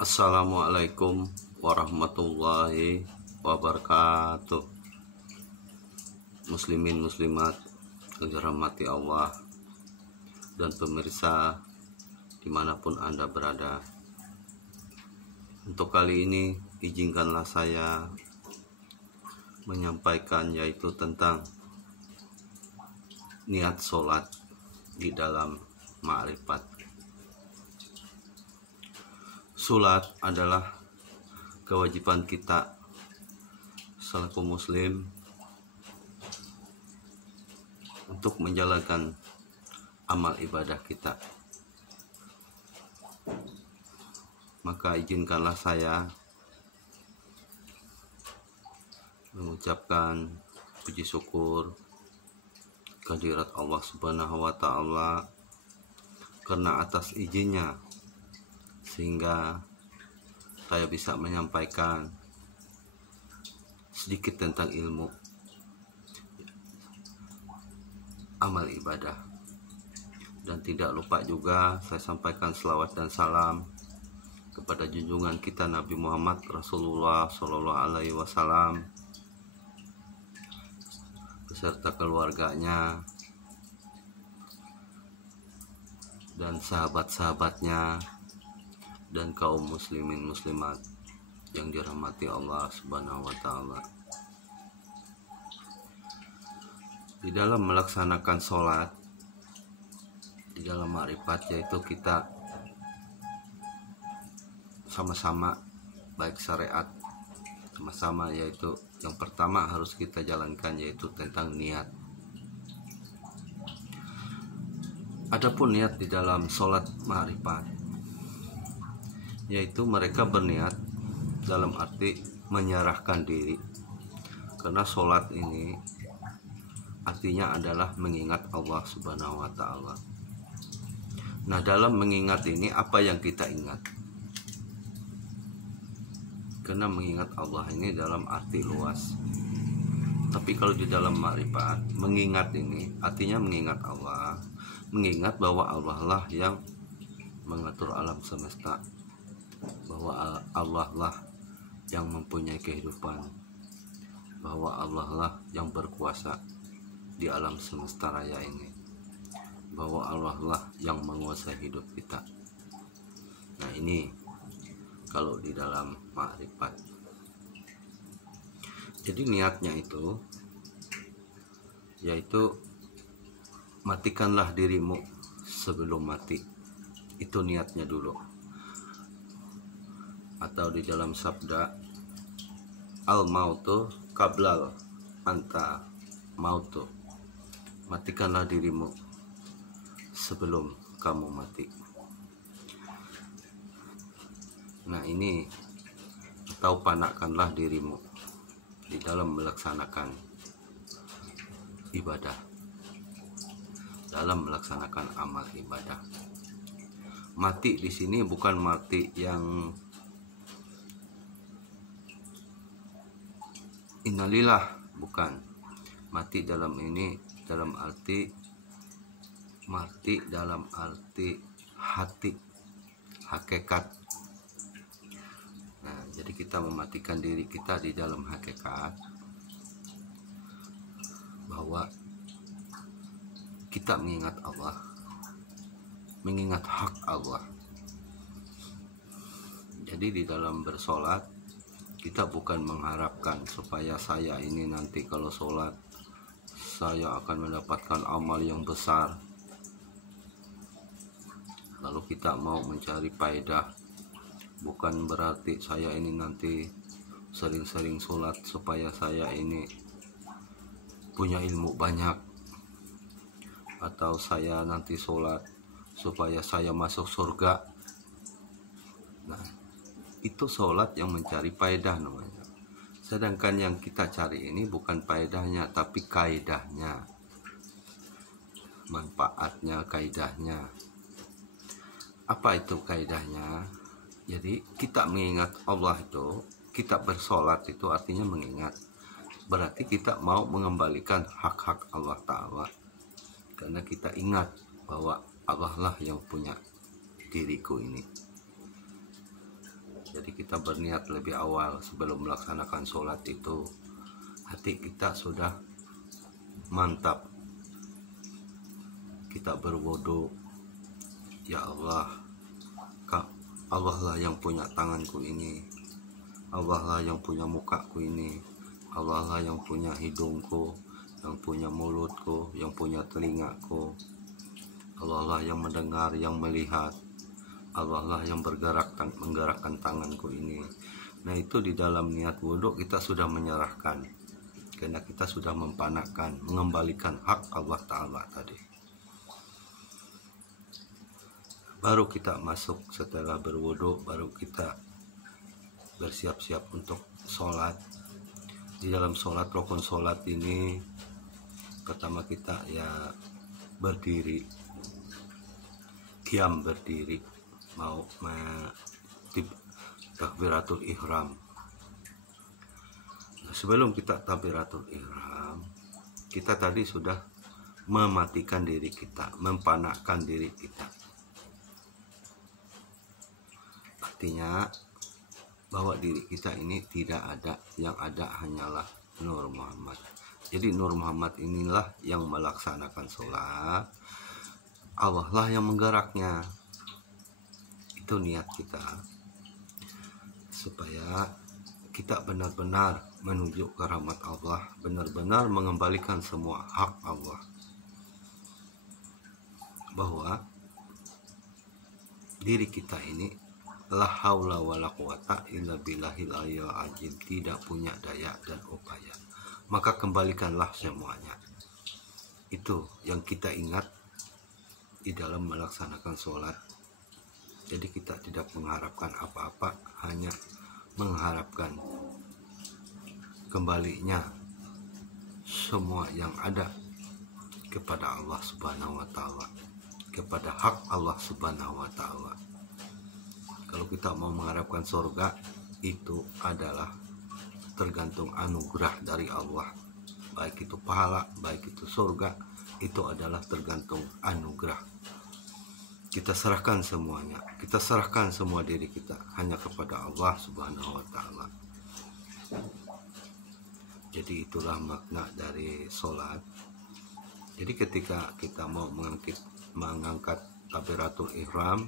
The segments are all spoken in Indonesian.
Assalamualaikum warahmatullahi wabarakatuh. Muslimin muslimat yang dirahmati Allah dan pemirsa dimanapun Anda berada. Untuk kali ini izinkanlah saya menyampaikan yaitu tentang niat sholat di dalam ma'rifat. Sholat adalah kewajiban kita selaku muslim untuk menjalankan amal ibadah kita. Maka izinkanlah saya mengucapkan puji syukur kehadirat Allah Subhanahu wa Ta'ala karena atas izinnya sehingga saya bisa menyampaikan sedikit tentang ilmu amal ibadah. Dan tidak lupa juga saya sampaikan selawat dan salam kepada junjungan kita Nabi Muhammad Rasulullah Shallallahu Alaihi Wasallam beserta keluarganya dan sahabat-sahabatnya dan kaum muslimin muslimat yang dirahmati Allah Subhanahu wa Ta'ala. Di dalam melaksanakan sholat, di dalam ma'rifat, yaitu kita sama-sama, baik syariat sama-sama, yaitu yang pertama harus kita jalankan yaitu tentang niat. Adapun niat di dalam sholat ma'rifat, yaitu mereka berniat dalam arti menyerahkan diri, karena sholat ini artinya adalah mengingat Allah Subhanahu wa Ta'ala. Nah, dalam mengingat ini apa yang kita ingat? Karena mengingat Allah ini dalam arti luas. Tapi kalau di dalam ma'rifat, mengingat ini artinya mengingat Allah, mengingat bahwa Allah lah yang mengatur alam semesta, bahwa Allah lah yang mempunyai kehidupan, bahwa Allah lah yang berkuasa di alam semesta raya ini, bahwa Allah lah yang menguasai hidup kita. Nah, ini kalau di dalam ma'rifat. Jadi niatnya itu yaitu matikanlah dirimu sebelum mati. Itu niatnya dulu. Atau di dalam sabda al mautu qablal anta mautu, matikanlah dirimu sebelum kamu mati. Nah, ini atau panakkanlah dirimu di dalam melaksanakan ibadah, dalam melaksanakan amal ibadah. Mati di sini bukan mati yang innalillah, bukan. Mati dalam ini dalam arti mati dalam arti hati, hakikat. Nah, jadi kita mematikan diri kita di dalam hakikat bahwa kita mengingat Allah, mengingat hak Allah. Jadi di dalam bersolat kita bukan mengharapkan supaya saya ini nanti kalau sholat saya akan mendapatkan amal yang besar, lalu kita mau mencari faedah. Bukan berarti saya ini nanti sering-sering sholat supaya saya ini punya ilmu banyak, atau saya nanti sholat supaya saya masuk surga. Nah, itu sholat yang mencari faedah namanya. Sedangkan yang kita cari ini bukan faedahnya, tapi kaidahnya, manfaatnya, kaidahnya. Apa itu kaidahnya? Jadi kita mengingat Allah itu, kita bersolat itu artinya mengingat. Berarti kita mau mengembalikan hak-hak Allah Ta'ala, karena kita ingat bahwa Allah lah yang punya diriku ini. kita berniat lebih awal sebelum melaksanakan sholat itu, hati kita sudah mantap. Kita berwudu, ya Allah, Allah lah yang punya tanganku ini, Allah lah yang punya mukaku ini, Allah lah yang punya hidungku, yang punya mulutku, yang punya telingaku, Allah lah yang mendengar, yang melihat, Allah lah yang menggerakkan tanganku ini. Nah, itu di dalam niat wudhu kita sudah menyerahkan, karena kita sudah mempanakkan, mengembalikan hak Allah Ta'ala tadi. Baru kita masuk setelah berwudhu, baru kita bersiap-siap untuk sholat. Di dalam sholat, rukun sholat ini pertama kita ya berdiri, qiyam berdiri, mau takbiratul ihram. Nah, sebelum kita takbiratul ihram, kita tadi sudah mematikan diri kita, mempanakkan diri kita. Artinya bahwa diri kita ini tidak ada, yang ada hanyalah Nur Muhammad. Jadi Nur Muhammad inilah yang melaksanakan sholat, Allah lah yang menggeraknya. Itu niat kita, supaya kita benar-benar menuju ke rahmat Allah, benar-benar mengembalikan semua hak Allah, bahwa diri kita ini la haula wala quwata illa billahil aliyyil azim, tidak punya daya dan upaya, maka kembalikanlah semuanya. Itu yang kita ingat di dalam melaksanakan sholat. Jadi kita tidak mengharapkan apa-apa, hanya mengharapkan kembalinya semua yang ada kepada Allah Subhanahu wa Ta'ala, kepada hak Allah Subhanahu wa Ta'ala. Kalau kita mau mengharapkan surga, itu adalah tergantung anugerah dari Allah. Baik itu pahala, baik itu surga, itu adalah tergantung anugerah. Kita serahkan semuanya, kita serahkan semua diri kita hanya kepada Allah Subhanahu wa Ta'ala. Jadi itulah makna dari sholat. Jadi ketika kita mau mengangkat takbiratul ihram,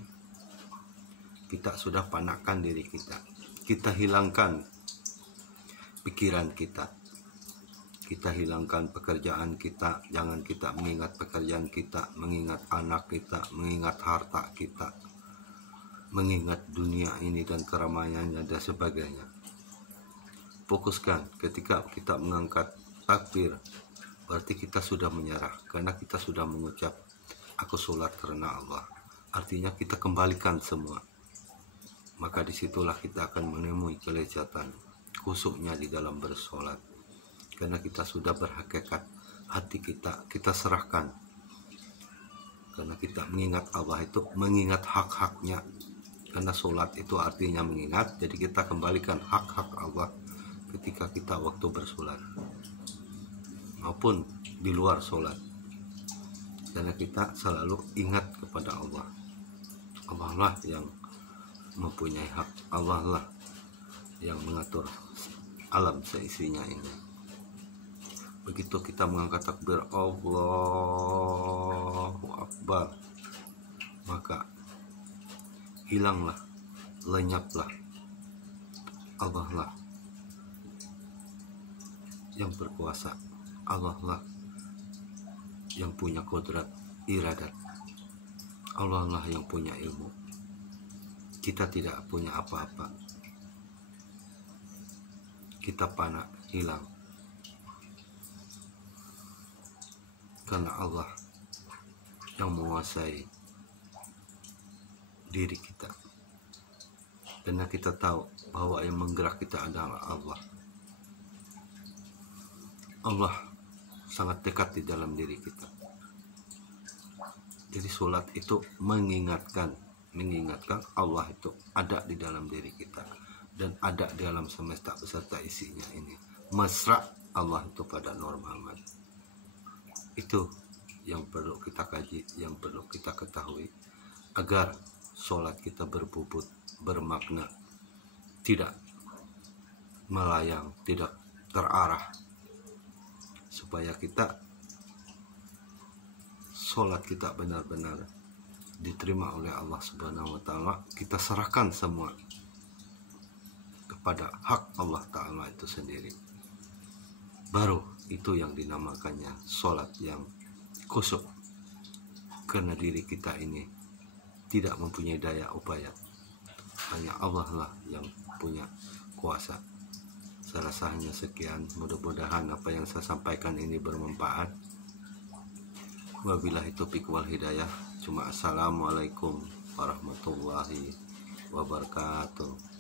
kita sudah panakkan diri kita, kita hilangkan pikiran kita, kita hilangkan pekerjaan kita. Jangan kita mengingat pekerjaan kita, mengingat anak kita, mengingat harta kita, mengingat dunia ini dan keramaiannya dan sebagainya. Fokuskan ketika kita mengangkat takbir, berarti kita sudah menyerah, karena kita sudah mengucap aku sholat karena Allah. Artinya kita kembalikan semua. Maka disitulah kita akan menemui kelezatan, khusyuknya di dalam bersolat. Karena kita sudah berhakikat, hati kita serahkan. Karena kita mengingat Allah itu mengingat hak-haknya. Karena sholat itu artinya mengingat, jadi kita kembalikan hak-hak Allah ketika kita waktu bersolat maupun di luar sholat. Karena kita selalu ingat kepada Allah. Allah lah yang mempunyai hak, Allah lah yang mengatur alam seisinya ini. Begitu kita mengangkat takbir Allahu Akbar, maka hilanglah, lenyaplah Allah lah yang berkuasa, Allah lah yang punya kodrat iradat, Allah lah yang punya ilmu. Kita tidak punya apa-apa, kita fana, hilang, karena Allah yang menguasai diri kita. Karena kita tahu bahwa yang menggerak kita adalah Allah. Allah sangat dekat di dalam diri kita. Jadi sholat itu mengingatkan Allah itu ada di dalam diri kita dan ada di dalam semesta beserta isinya ini. Mesra Allah itu pada Nur Muhammad. Itu yang perlu kita kaji, yang perlu kita ketahui agar sholat kita berbobot, bermakna, tidak melayang, tidak terarah, supaya kita sholat kita benar-benar diterima oleh Allah Subhanahu wa Ta'ala. Kita serahkan semua kepada hak Allah Ta'ala itu sendiri. Baru itu yang dinamakannya sholat yang khusyuk, karena diri kita ini tidak mempunyai daya upaya, hanya Allah lah yang punya kuasa. Saya rasa hanya sekian, mudah-mudahan apa yang saya sampaikan ini bermanfaat. Wabillahi taufiq wal hidayah. Assalamualaikum warahmatullahi wabarakatuh.